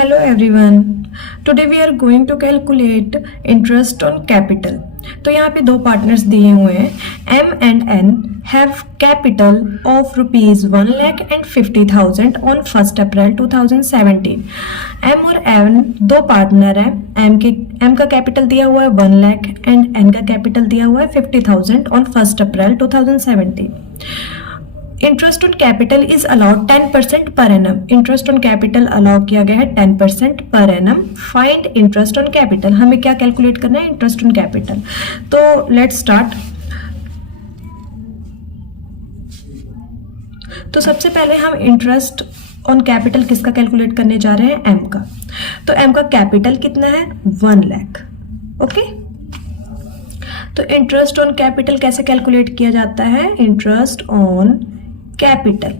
Hello everyone. Today we are going to calculate interest on capital. तो यहाँ पे दो पार्टनर्स दिए हुए हैं. M and N have capital of rupees 1,50,000 on 1st April 2017. M और N दो पार्टनर हैं. M का कैपिटल दिया हुआ है 1 लाख एंड N का कैपिटल दिया हुआ है 50,000 on 1st April 2017. Interest on capital is allowed 10% per annum. Interest on capital allow किया गया है 10% per annum. Find interest on capital. हमें क्या कैलकुलेट करना है? Interest on capital. तो लेट्स स्टार्ट. तो सबसे पहले हम इंटरेस्ट ऑन कैपिटल किसका कैलकुलेट करने जा रहे हैं? एम का. तो एम का कैपिटल कितना है? 1 लाख. ओके. तो इंटरेस्ट ऑन कैपिटल कैसे कैलकुलेट किया जाता है? Interest on capital.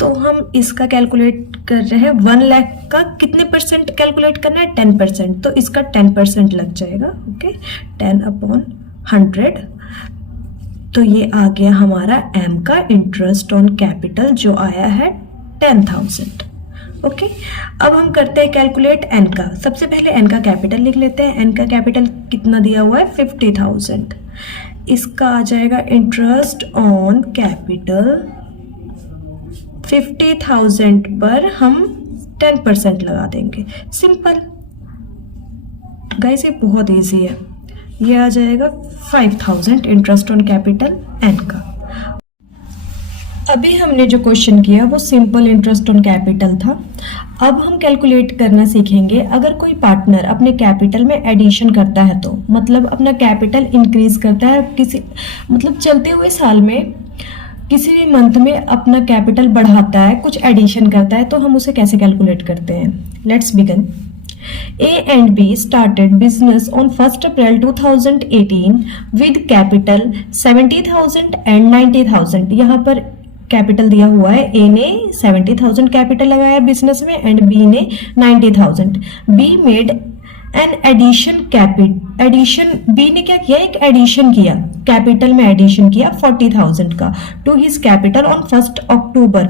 तो हम इसका कैलकुलेट कर रहे हैं 1 लाख का कितने परसेंट कैलकुलेट करना है? 10%. तो इसका 10% लग जाएगा. ओके. 10/100. तो ये आ गया हमारा एम का इंटरेस्ट ऑन कैपिटल जो आया है 10,000. ओके. अब हम करते हैं कैलकुलेट एन का. सबसे पहले एन का कैपिटल लिख लेते हैं. एन का कैपिटल कितना दिया हुआ है? 50,000. इसका आ जाएगा इंटरेस्ट ऑन कैपिटल 50,000 पर हम 10% लगा देंगे. सिंपल गाइस, ये बहुत इजी है. ये आ जाएगा 5,000 इंटरेस्ट ऑन कैपिटल एन का. अभी हमने जो क्वेश्चन किया वो सिंपल इंटरेस्ट ऑन कैपिटल था. अब हम कैलकुलेट करना सीखेंगे. अगर कोई पार्टनर अपने कैपिटल में एडिशन करता है तो मतलब अपना कैपिटल इंक्रीज करता है, किसी मतलब चलते हुए साल में किसी भी मंथ में अपना कैपिटल बढ़ाता है, कुछ एडिशन करता है, तो हम उसे कैसे कैलकुलेट करते हैं? Let's begin. A and B started business on 1st April 2018 with capital 70,000 and 90,000. यहाँ पर कैपिटल दिया हुआ है. A ने 70,000 कैपिटल लगाया बिजनेस में एंड B ने 90,000. B made an addition B ने क्या किया? एक एडिशन किया, कैपिटल में एडिशन किया 40,000 का to his capital on 1st October.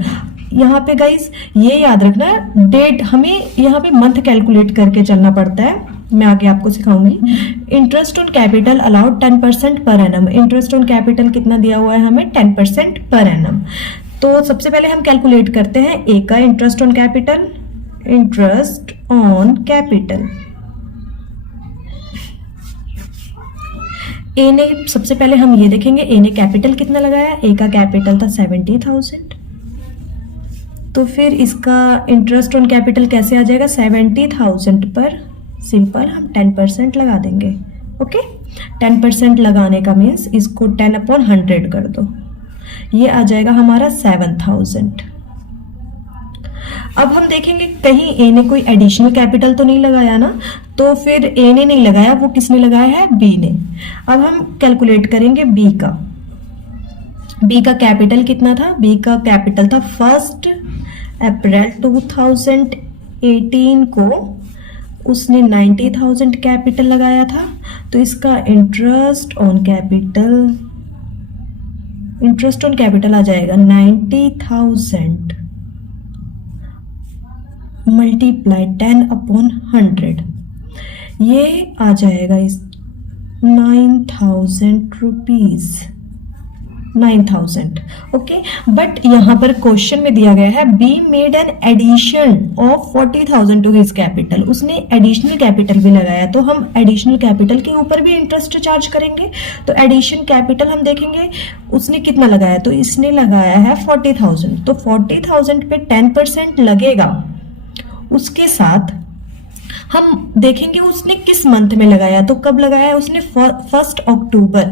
यहाँ पे गाइस ये याद रखना, डेट हमें यहाँ पे मंथ कैलकुलेट करके चलना पड़ता है. मैं आगे आपको सिखाऊंगी. Interest on capital allowed 10% per annum. Interest on capital कितना दिया हुआ है हमें? 10% पर एनम. तो सबसे पहले हम कैलकुलेट करते हैं ए का interest on capital. Interest on capital A ने, सबसे पहले हम ये देखेंगे ए ने कैपिटल कितना लगाया. ए का कैपिटल था 70,000. तो फिर इसका इंटरेस्ट ऑन कैपिटल कैसे आ जाएगा? 70,000 पर सिंपल हम 10% लगा देंगे. ओके. 10% लगाने का मीन्स इसको 10/100 कर दो. ये आ जाएगा हमारा 7,000. अब हम देखेंगे कहीं ए ने कोई एडिशनल कैपिटल तो नहीं लगाया ना. तो फिर ए ने नहीं लगाया, वो किसने लगाया है? बी ने. अब हम कैलकुलेट करेंगे बी का. बी का कैपिटल कितना था? बी का कैपिटल था 1st अप्रैल 2018 को उसने 90,000 कैपिटल लगाया था. तो इसका इंटरेस्ट ऑन कैपिटल आ जाएगा 90,000 मल्टीप्लाई 10/100. ये आ जाएगा इस 9,000 रुपीज. 9,000. ओके. बट यहाँ पर क्वेश्चन में दिया गया है B made an addition of 40,000 to his capital. उसने एडिशनल कैपिटल भी लगाया, तो हम एडिशनल कैपिटल के ऊपर भी इंटरेस्ट चार्ज करेंगे. तो एडिशन कैपिटल हम देखेंगे उसने कितना लगाया. तो इसने लगाया है 40,000. तो 40,000 पे 10% लगेगा. उसके साथ हम देखेंगे उसने किस मंथ में लगाया. तो कब लगाया? उसने 1st अक्टूबर.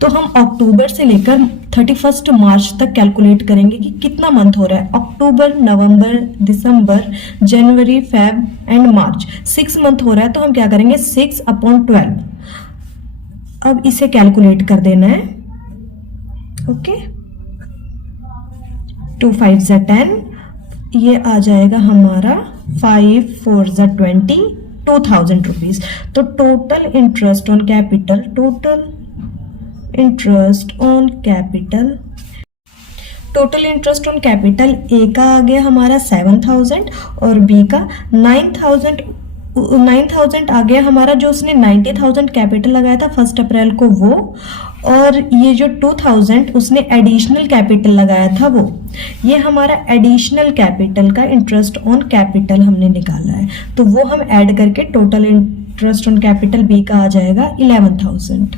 तो हम अक्टूबर से लेकर 31 मार्च तक कैलकुलेट करेंगे कि कितना मंथ हो रहा है. अक्टूबर, नवंबर, दिसंबर, जनवरी, फेब एंड मार्च. 6 मंथ हो रहा है. तो हम क्या करेंगे? 6/12. अब इसे कैलकुलेट कर देना है. ओके. 2 5 10. ये आ जाएगा हमारा 5 4 20, 2,000 रुपीज. तो total interest on capital total interest on capital A का आ गया हमारा 7,000 और बी का 9,000 आ गया हमारा। जो उसने 90,000 कैपिटल लगाया था 1 अप्रैल को वो, और ये जो 2,000 उसने एडिशनल कैपिटल लगाया था वो, ये हमारा एडिशनल कैपिटल का इंटरेस्ट ऑन कैपिटल हमने निकाला है। तो वो हम ऐड करके total interest on capital B का आ जाएगा 11,000।